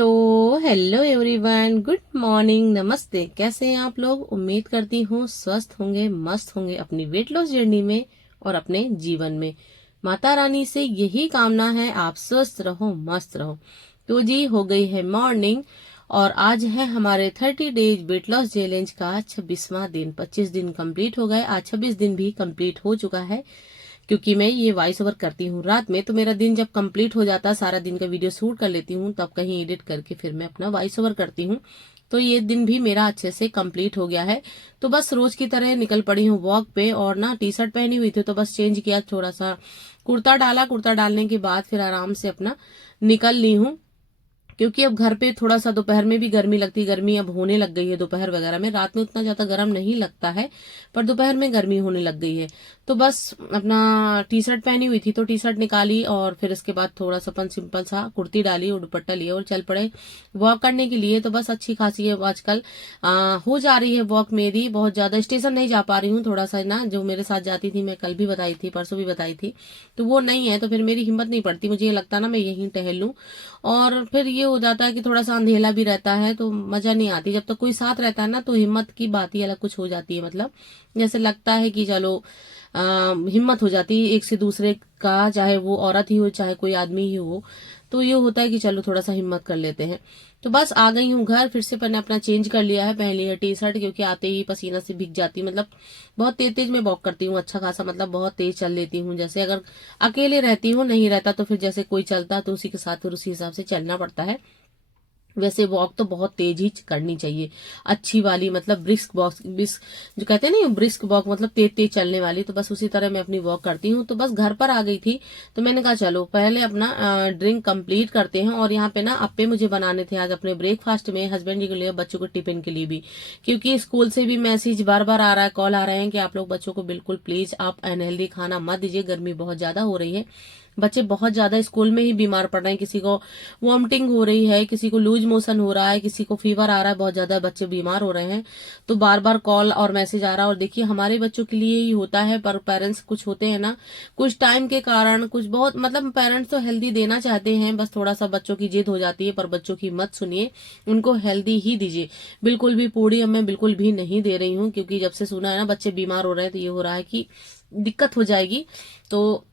Hello hello everyone, good morning, नमस्ते। कैसे हैं आप लोग? उम्मीद करती हूँ स्वस्थ होंगे, मस्त होंगे अपनी वेट लॉस जर्नी में और अपने जीवन में। माता रानी से यही कामना है, आप स्वस्थ रहो, मस्त रहो। तो जी, हो गई है मॉर्निंग और आज है हमारे 30 डेज वेट लॉस चैलेंज का 26वां दिन। 25 दिन कंप्लीट हो गए, आज 26 दिन भी कंप्लीट हो चुका है। क्योंकि मैं ये वॉइस ओवर करती हूँ रात में, तो मेरा दिन जब कंप्लीट हो जाता है, सारा दिन का वीडियो शूट कर लेती हूँ, तब कहीं एडिट करके फिर मैं अपना वॉइस ओवर करती हूँ। तो ये दिन भी मेरा अच्छे से कंप्लीट हो गया है। तो बस रोज की तरह निकल पड़ी हूँ वॉक पे, और ना टी शर्ट पहनी हुई थी तो बस चेंज किया, थोड़ा सा कुर्ता डाला। कुर्ता डालने के बाद फिर आराम से अपना निकल ली हूँ, क्योंकि अब घर पे थोड़ा सा दोपहर में भी गर्मी लगती, गर्मी अब होने लग गई है दोपहर वगैरह में। रात में उतना ज्यादा गर्म नहीं लगता है, पर दोपहर में गर्मी होने लग गई है। तो बस अपना टी शर्ट पहनी हुई थी तो टी शर्ट निकाली, और फिर इसके बाद थोड़ा सा सिंपल सा कुर्ती डाली और दुपट्टा लिया और चल पड़े वॉक करने के लिए। तो बस अच्छी खासी है आजकल हो जा रही है वॉक मेरी। बहुत ज्यादा स्टेशन नहीं जा पा रही हूँ, थोड़ा सा ना, जो मेरे साथ जाती थी, मैं कल भी बताई थी, परसों भी बताई थी, तो वो नहीं है, तो फिर मेरी हिम्मत नहीं पड़ती, मुझे ये लगता ना मैं यहीं टहल लूं। और फिर ये हो जाता है कि थोड़ा सा अंधेला भी रहता है तो मजा नहीं आती। जब तक कोई साथ रहता है ना, तो हिम्मत की बात ही अलग कुछ हो जाती है। मतलब जैसे लगता है कि चलो हिम्मत हो जाती है एक से दूसरे का, चाहे वो औरत ही हो चाहे कोई आदमी ही हो। तो ये होता है कि चलो थोड़ा सा हिम्मत कर लेते हैं। तो बस आ गई हूँ घर, फिर से मैंने अपना चेंज कर लिया है, पहन लिया है टी शर्ट, क्योंकि आते ही पसीना से भीग जाती। मतलब बहुत तेज तेज में वॉक करती हूँ, अच्छा खासा, मतलब बहुत तेज चल लेती हूँ। जैसे अगर अकेले रहती हूँ, नहीं रहता तो फिर जैसे कोई चलता तो उसी के साथ फिर उसी हिसाब से चलना पड़ता है। वैसे वॉक तो बहुत तेज ही करनी चाहिए, अच्छी वाली, मतलब ब्रिस्क वॉक, जो कहते हैं ना ब्रिस्क वॉक, मतलब तेज तेज चलने वाली। तो बस उसी तरह मैं अपनी वॉक करती हूँ। तो बस घर पर आ गई थी, तो मैंने कहा चलो पहले अपना ड्रिंक कंप्लीट करते हैं। और यहाँ पे ना अप्पे मुझे बनाने थे आज अपने ब्रेकफास्ट में, हस्बैंड जी के लिए, बच्चों को टिफिन के लिए भी। क्योंकि स्कूल से भी मैसेज बार बार आ रहा है, कॉल आ रहे हैं कि आप लोग बच्चों को बिल्कुल प्लीज आप अनहेल्दी खाना मत दीजिए, गर्मी बहुत ज्यादा हो रही है। बच्चे बहुत ज्यादा स्कूल में ही बीमार पड़ रहे हैं, किसी को वॉमिटिंग हो रही है, किसी को लूज मोशन हो रहा है, किसी को फीवर आ रहा है, बहुत ज्यादा बच्चे बीमार हो रहे हैं। तो बार बार कॉल और मैसेज आ रहा है। और देखिए हमारे बच्चों के लिए ही होता है, पर पेरेंट्स कुछ होते हैं ना, कुछ टाइम के कारण, कुछ बहुत, मतलब पेरेंट्स तो हेल्दी देना चाहते हैं, बस थोड़ा सा बच्चों की जिद हो जाती है। पर बच्चों की मत सुनिए, उनको हेल्दी ही दीजिए। बिल्कुल भी पूड़ी अब मैं बिल्कुल भी नहीं दे रही हूँ, क्योंकि जब से सुना है ना बच्चे बीमार हो रहे हैं, तो ये हो रहा है कि दिक्कत हो जाएगी। तो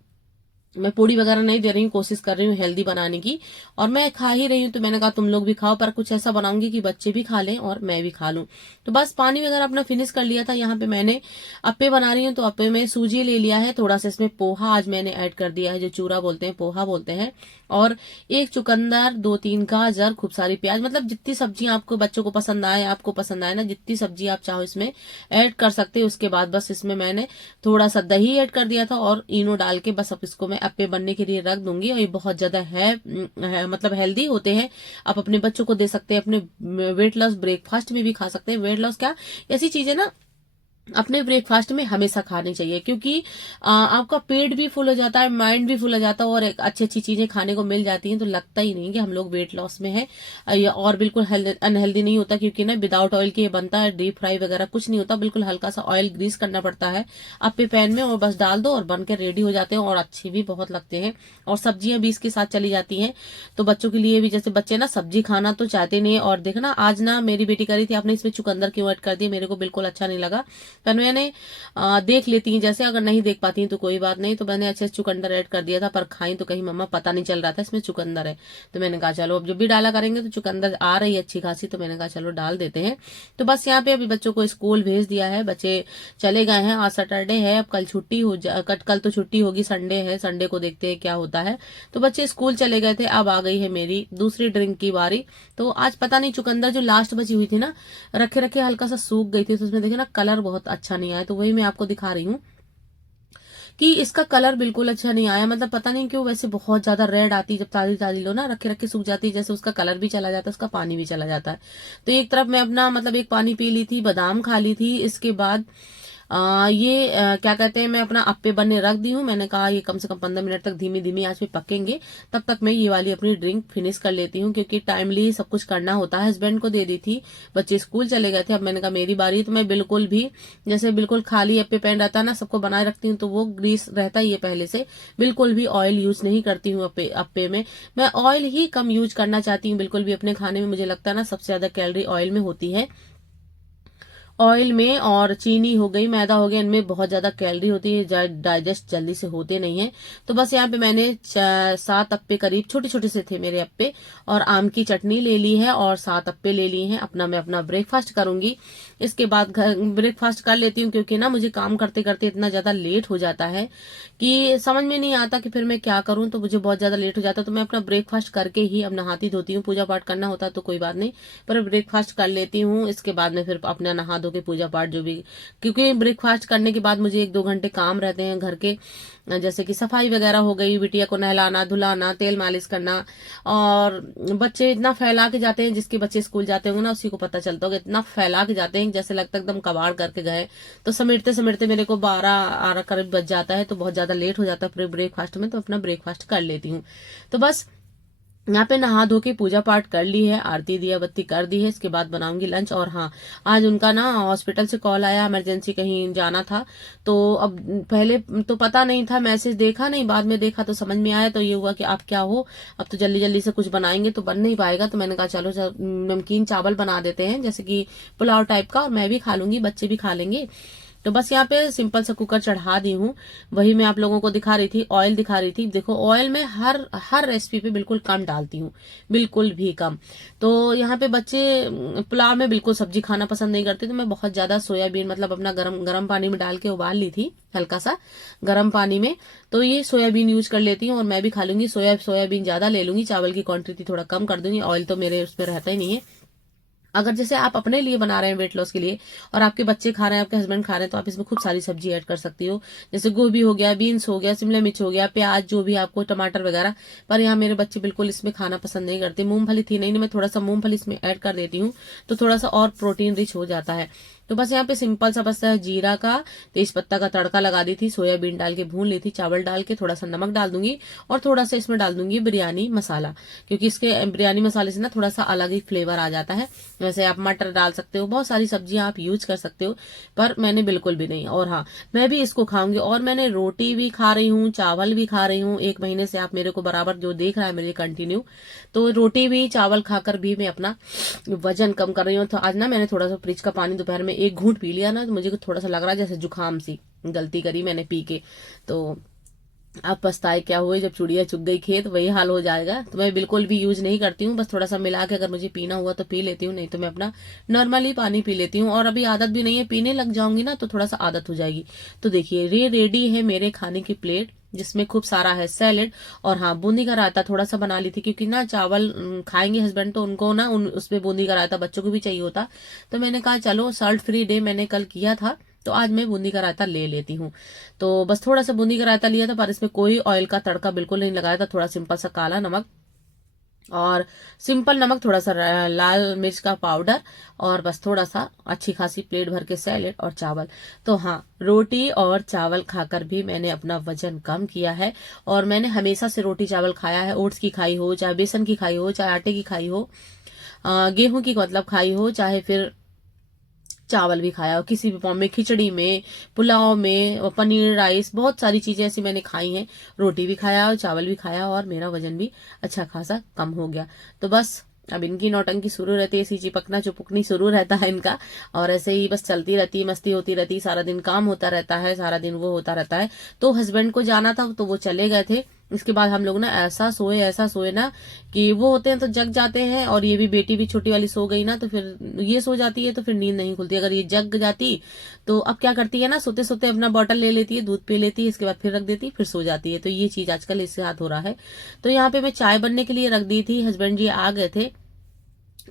मैं पूड़ी वगैरह नहीं दे रही हूँ, कोशिश कर रही हूँ हेल्दी बनाने की। और मैं खा ही रही हूँ, तो मैंने कहा तुम लोग भी खाओ, पर कुछ ऐसा बनाऊंगी कि बच्चे भी खा लें और मैं भी खा लूं। तो बस पानी वगैरह अपना फिनिश कर लिया था। यहाँ पे मैंने अप्पे बना रही हूँ, तो अप्पे में सूजी ले लिया है, थोड़ा सा इसमें पोहा आज मैंने ऐड कर दिया है, जो चूरा बोलते हैं, पोहा बोलते हैं। और एक चुकंदर, 2-3 गाजर, खूब सारी प्याज, मतलब जितनी सब्जियां आपको बच्चों को पसंद आए, आपको पसंद आए ना, जितनी सब्जी आप चाहो इसमें ऐड कर सकते हैं। उसके बाद बस इसमें मैंने थोड़ा सा दही ऐड कर दिया था और इनो डाल के बस अब इसको मैं अप्पे बनने के लिए रख दूंगी। और ये बहुत ज्यादा है मतलब हेल्दी होते हैं। आप अपने बच्चों को दे सकते हैं, अपने वेट लॉस ब्रेकफास्ट में भी खा सकते हैं। वेट लॉस क्या, ऐसी चीजें ना अपने ब्रेकफास्ट में हमेशा खानी चाहिए, क्योंकि आपका पेट भी फुल हो जाता है, माइंड भी फुल हो जाता है, और एक अच्छी अच्छी चीजें खाने को मिल जाती हैं, तो लगता ही नहीं कि हम लोग वेट लॉस में है। या और बिल्कुल अनहेल्दी नहीं होता, क्योंकि ना विदाउट ऑयल के ये बनता है, डीप फ्राई वगैरह कुछ नहीं होता, बिल्कुल हल्का सा ऑयल ग्रीस करना पड़ता है अपने पैन में, और बस डाल दो और बन के रेडी हो जाते हैं, और अच्छे भी बहुत लगते हैं। और सब्जियां भी इसके साथ चली जाती हैं। तो बच्चों के लिए भी, जैसे बच्चे ना सब्जी खाना तो चाहते नहीं है। और देखना आज ना मेरी बेटी करी थी, आपने इसमें चुकंदर क्यों ऐड कर दिया, मेरे को बिल्कुल अच्छा नहीं लगा। तो मैंने देख लेती हैं, जैसे अगर नहीं देख पाती तो कोई बात नहीं, तो मैंने अच्छे से चुकंदर ऐड कर दिया था। पर खाई तो कहीं मम्मा पता नहीं चल रहा था इसमें चुकंदर है। तो मैंने कहा चलो अब जो भी डाला करेंगे, तो चुकंदर आ रही है अच्छी खासी, तो मैंने कहा चलो डाल देते हैं। तो बस यहाँ पे अभी बच्चों को स्कूल भेज दिया है, बच्चे चले गए हैं। आज सैटरडे है, अब कल छुट्टी हो कल तो छुट्टी होगी, संडे है, संडे को देखते हैं क्या होता है। तो बच्चे स्कूल चले गए थे, अब आ गई है मेरी दूसरी ड्रिंक की बारी। तो आज पता नहीं चुकंदर जो लास्ट बची हुई थी ना, रखे रखे हल्का सा सूख गई थी, तो उसमें देखे ना कलर बहुत अच्छा नहीं आया। तो वही मैं आपको दिखा रही हूँ कि इसका कलर बिल्कुल अच्छा नहीं आया। मतलब पता नहीं क्यों, वैसे बहुत ज्यादा रेड आती जब ताजी ताजी लो ना, रखे रखे सूख जाती, जैसे उसका कलर भी चला जाता है, उसका पानी भी चला जाता है। तो एक तरफ मैं अपना मतलब एक पानी पी ली थी, बादाम खा ली थी, इसके बाद ये क्या कहते हैं, मैं अपना अप्पे बनने रख दी हूँ। मैंने कहा ये कम से कम 15 मिनट तक धीमी धीमी आंच पे पकेंगे, तब तक मैं ये वाली अपनी ड्रिंक फिनिश कर लेती हूँ, क्योंकि टाइमली सब कुछ करना होता है। हस्बैंड को दे दी थी, बच्चे स्कूल चले गए थे, अब मैंने कहा मेरी बारी। तो मैं बिल्कुल भी, जैसे बिल्कुल खाली अप्पे पैन रहता है ना, सबको बनाए रखती हूँ, तो वो ग्रीस रहता ही है पहले से। बिल्कुल भी ऑयल यूज नहीं करती हूँ अप्पे में। मैं ऑयल ही कम यूज करना चाहती हूँ बिल्कुल भी अपने खाने में। मुझे लगता है ना सबसे ज्यादा कैलोरी ऑयल में होती है, ऑयल में। और चीनी हो गई, मैदा हो गया, इनमें बहुत ज्यादा कैलोरी होती है, डाइजेस्ट जल्दी से होते नहीं है। तो बस यहाँ पे मैंने 7 अप्पे करीब, छोटे छोटे से थे मेरे अप्पे, और आम की चटनी ले ली है और 7 अप्पे ले लिए हैं। मैं अपना ब्रेकफास्ट करूंगी। इसके बाद ब्रेकफास्ट कर लेती हूँ, क्योंकि ना मुझे काम करते करते इतना ज्यादा लेट हो जाता है कि समझ में नहीं आता कि फिर मैं क्या करूं। तो मुझे बहुत ज्यादा लेट हो जाता है, तो मैं अपना ब्रेकफास्ट करके ही अब नहाती धोती हूँ। पूजा पाठ करना होता तो कोई बात नहीं, पर ब्रेकफास्ट कर लेती हूँ। इसके बाद में फिर अपना नहा धो के पूजा पाठ जो भी, क्योंकि ब्रेकफास्ट करने के बाद मुझे 1-2 घंटे काम रहते हैं घर के, जैसे कि सफाई वगैरह हो गई, बिटिया को नहलाना धुलाना, तेल मालिश करना। और बच्चे इतना फैला के जाते हैं, जिसके बच्चे स्कूल जाते होंगे ना उसी को पता चलता होगा, इतना फैला के जाते हैं जैसे लगता है एकदम कबाड़ करके गए। तो समेटते समेटते मेरे को 12 करीब बज जाता है, तो बहुत ज्यादा लेट हो जाता है ब्रेकफास्ट में। तो अपना ब्रेकफास्ट कर लेती हूँ। तो बस यहाँ पे नहा धो के पूजा पाठ कर ली है, आरती दिया बत्ती कर दी है। इसके बाद बनाऊंगी लंच। और हाँ, आज उनका ना हॉस्पिटल से कॉल आया, इमरजेंसी कहीं जाना था। तो अब पहले तो पता नहीं था, मैसेज देखा नहीं, बाद में देखा तो समझ में आया। तो ये हुआ कि आप क्या हो, अब तो जल्दी जल्दी से कुछ बनाएंगे तो बन नहीं पाएगा। तो मैंने कहा चलो नमकीन चावल बना देते हैं, जैसे कि पुलाव टाइप का, और मैं भी खा लूंगी, बच्चे भी खा लेंगे। तो बस यहाँ पे सिंपल सा कुकर चढ़ा दी हूँ। वही मैं आप लोगों को दिखा रही थी, ऑयल दिखा रही थी। देखो ऑयल में हर रेसिपी पे बिल्कुल कम डालती हूँ, बिल्कुल भी कम। तो यहाँ पे बच्चे पुलाव में बिल्कुल सब्जी खाना पसंद नहीं करते, तो मैं बहुत ज्यादा सोयाबीन मतलब अपना गरम गरम पानी में डाल के उबाल ली थी, हल्का सा गरम पानी में। तो ये सोयाबीन यूज कर लेती हूँ, और मैं भी खा लूंगी। सोयाबीन ज्यादा ले लूंगी, चावल की क्वांटिटी थोड़ा कम कर दूंगी। ऑयल तो मेरे उसमें रहता ही नहीं है। अगर जैसे आप अपने लिए बना रहे हैं वेट लॉस के लिए, और आपके बच्चे खा रहे हैं, आपके हस्बैंड खा रहे हैं, तो आप इसमें खूब सारी सब्जी ऐड कर सकती हो, जैसे गोभी हो गया, बीन्स हो गया, शिमला मिर्च हो गया, प्याज, जो भी आपको, टमाटर वगैरह। पर यहाँ मेरे बच्चे बिल्कुल इसमें खाना पसंद नहीं करते। मूंगफली थी नहीं, मैं थोड़ा सा मूंगफली इसमें ऐड कर देती हूँ, तो थोड़ा सा और प्रोटीन रिच हो जाता है। तो बस यहाँ पे सिंपल सा बस जीरा का, तेज पत्ता का तड़का लगा दी थी, सोयाबीन डाल के भून ली थी, चावल डाल के थोड़ा सा नमक डाल दूंगी, और थोड़ा सा इसमें डाल दूंगी बिरयानी मसाला, क्योंकि इसके बिरयानी मसाले से ना थोड़ा सा अलग ही फ्लेवर आ जाता है। वैसे आप मटर डाल सकते हो, बहुत सारी सब्जियां आप यूज कर सकते हो, पर मैंने बिल्कुल भी नहीं। और हाँ, मैं भी इसको खाऊंगी। और मैंने रोटी भी खा रही हूँ, चावल भी खा रही हूँ। 1 महीने से आप मेरे को बराबर जो देख रहा है मेरे कंटिन्यू, तो रोटी भी चावल खाकर भी मैं अपना वजन कम कर रही हूँ। तो आज ना मैंने थोड़ा सा फ्रिज का पानी दोपहर में 1 घूंट पी लिया ना, तो मुझे थोड़ा सा लग रहा है जैसे जुकाम सी, गलती करी मैंने पी के। तो अब पछताए क्या हुए, जब चुड़िया चुग गई खेत वही हाल हो जाएगा। तो मैं बिल्कुल भी यूज नहीं करती हूँ, बस थोड़ा सा मिला के अगर मुझे पीना हुआ तो पी लेती हूँ, नहीं तो मैं अपना नॉर्मली पानी पी लेती हूँ। और अभी आदत भी नहीं है, पीने लग जाऊंगी ना तो थोड़ा सा आदत हो जाएगी। तो देखिए ये रेडी है मेरे खाने की प्लेट, जिसमें खूब सारा है सैलेड। और हाँ, बूंदी का रायता थोड़ा सा बना ली थी, क्योंकि ना चावल खाएंगे हस्बैंड, तो उनको ना उसमें बूंदी का रायता बच्चों को भी चाहिए होता। तो मैंने कहा चलो सॉल्ट फ्री डे मैंने कल किया था, तो आज मैं बूंदी का रायता ले लेती हूँ। तो बस थोड़ा सा बूंदी का रायता लिया था, पर इसमें कोई ऑयल का तड़का बिल्कुल नहीं लगाया था। थोड़ा सिंपल सा काला नमक और सिंपल नमक, थोड़ा सा लाल मिर्च का पाउडर, और बस थोड़ा सा अच्छी खासी प्लेट भर के सैलेड और चावल। तो हाँ, रोटी और चावल खाकर भी मैंने अपना वजन कम किया है। और मैंने हमेशा से रोटी चावल खाया है, ओट्स की खाई हो, चाहे बेसन की खाई हो, चाहे आटे की खाई हो, गेहूं की मतलब खाई हो, चाहे फिर चावल भी खाया हो किसी भी फॉर्म में, खिचड़ी में, पुलाव में, और पनीर राइस, बहुत सारी चीजें ऐसी मैंने खाई हैं। रोटी भी खाया और चावल भी खाया, और मेरा वजन भी अच्छा खासा कम हो गया। तो बस अब इनकी नौटंकी शुरू रहती है, ऐसी चिपकना चुपकनी शुरू रहता है इनका। और ऐसे ही बस चलती रहती है, मस्ती होती रहती है, सारा दिन काम होता रहता है, सारा दिन वो होता रहता है। तो हस्बैंड को जाना था तो वो चले गए थे। इसके बाद हम लोग ना ऐसा सोए ना, कि वो होते हैं तो जग जाते हैं, और ये भी बेटी भी छोटी वाली सो गई ना, तो फिर ये सो जाती है, तो फिर नींद नहीं खुलती। अगर ये जग जाती तो अब क्या करती है ना, सोते सोते अपना बॉटल ले लेती है, दूध पी लेती है, इसके बाद फिर रख देती है, फिर सो जाती है। तो ये चीज आजकल इसके साथ हो रहा है। तो यहाँ पे मैं चाय बनने के लिए रख दी थी, हस्बैंड जी आ गए थे,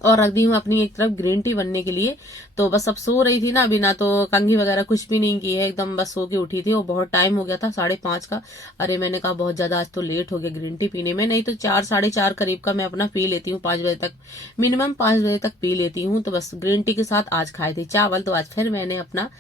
और रख दी हूँ अपनी एक तरफ ग्रीन टी बनने के लिए। तो बस अब सो रही थी ना, बिना तो कंघी वगैरह कुछ भी नहीं की है, एकदम बस सो के उठी थी और बहुत टाइम हो गया था 5:30 का। अरे मैंने कहा बहुत ज्यादा आज तो लेट हो गया ग्रीन टी पीने में, नहीं तो 4 4:30 करीब का मैं अपना पी लेती हूँ, 5 बजे तक मिनिमम 5 बजे तक पी लेती हूँ। तो बस ग्रीन टी के साथ आज खाए थे चावल, तो आज फिर मैंने अपना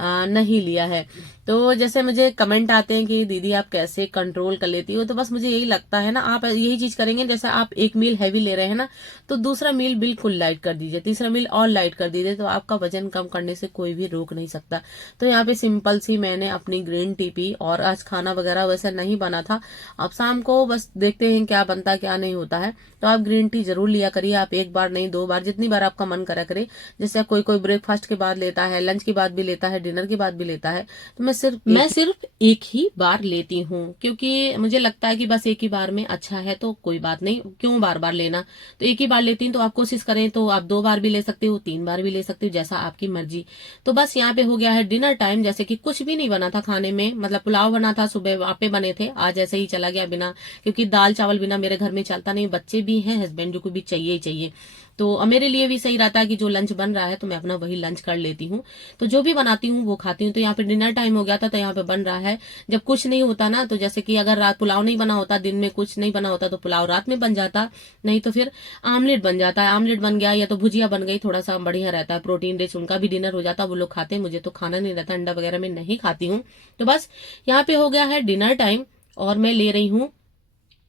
नहीं लिया है। तो जैसे मुझे कमेंट आते हैं कि दीदी आप कैसे कंट्रोल कर लेती हो, तो बस मुझे यही लगता है ना, आप यही चीज करेंगे, जैसे आप एक मील हैवी ले रहे हैं ना, तो दूसरा मील बिल्कुल लाइट कर दीजिए, तीसरा मील और लाइट कर दीजिए, तो आपका वजन कम करने से कोई भी रोक नहीं सकता। तो यहाँ पे सिंपल सी मैंने अपनी ग्रीन टी पी, और आज खाना वगैरह वैसे नहीं बना था। अब शाम को बस देखते हैं क्या बनता है क्या नहीं होता है। तो आप ग्रीन टी जरूर लिया करिए, आप एक बार नहीं 2 बार, जितनी बार आपका मन करा करे। जैसे कोई कोई ब्रेकफास्ट के बाद लेता है, लंच के बाद भी लेता है, डिनर के बाद भी लेता है, तो मैं सिर्फ एक ही बार लेती हूँ, क्योंकि मुझे लगता है कि बस एक ही बार में अच्छा है, तो कोई बात नहीं, क्यों बार बार लेना। तो एक ही बार लेती हूँ, तो आप कोशिश करें तो आप 2 बार भी ले सकते हो, 3 बार भी ले सकते हो, जैसा आपकी मर्जी। तो बस यहाँ पे हो गया है डिनर टाइम। जैसे कि कुछ भी नहीं बना था खाने में, मतलब पुलाव बना था, सुबह आपे बने थे, आज ऐसे ही चला गया बिना, क्योंकि दाल चावल बिना मेरे घर में चलता नहीं, बच्चे भी हैं, हस्बैंड को भी चाहिए ही चाहिए। तो मेरे लिए भी सही रहता है कि जो लंच बन रहा है तो मैं अपना वही लंच कर लेती हूँ। तो जो भी बनाती हूँ वो खाती हूँ। तो यहाँ पे डिनर टाइम हो गया था, तो यहाँ पे बन रहा है, जब कुछ नहीं होता ना, तो जैसे कि अगर रात पुलाव नहीं बना होता, दिन में कुछ नहीं बना होता, तो पुलाव रात में बन जाता, नहीं तो फिर आमलेट बन जाता है, आमलेट बन गया या तो भुजिया बन गई, थोड़ा सा बढ़िया रहता है, प्रोटीन रिच, उनका भी डिनर हो जाता है, वो लोग खाते हैं, मुझे तो खाना नहीं रहता, अंडा वगैरह में नहीं खाती हूँ। तो बस यहाँ पे हो गया है डिनर टाइम, और मैं ले रही हूँ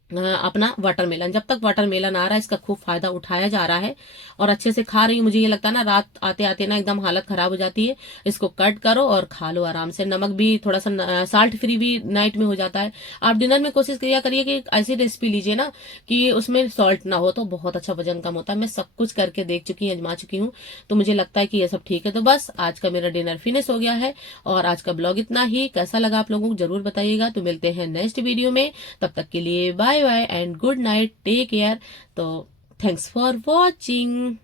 अपना वाटरमेलन। जब तक वाटरमेलन आ रहा है इसका खूब फायदा उठाया जा रहा है, और अच्छे से खा रही हूँ। मुझे ये लगता है ना, रात आते आते ना एकदम हालत खराब हो जाती है, इसको कट करो और खा लो आराम से। नमक भी थोड़ा सा साल्ट फ्री भी नाइट में हो जाता है। आप डिनर में कोशिश किया करिए कि ऐसी रेसिपी लीजिए ना कि उसमें सॉल्ट ना हो, तो बहुत अच्छा वजन कम होता है। मैं सब कुछ करके देख चुकी हूँ, आजमा चुकी हूँ, तो मुझे लगता है कि ये सब ठीक है। तो बस आज का मेरा डिनर फिनिश हो गया है, और आज का ब्लॉग इतना ही। कैसा लगा आप लोगों को जरूर बताइएगा। तो मिलते हैं नेक्स्ट वीडियो में, तब तक के लिए bye bye and good night, take care. तो थैंक्स फॉर वॉचिंग।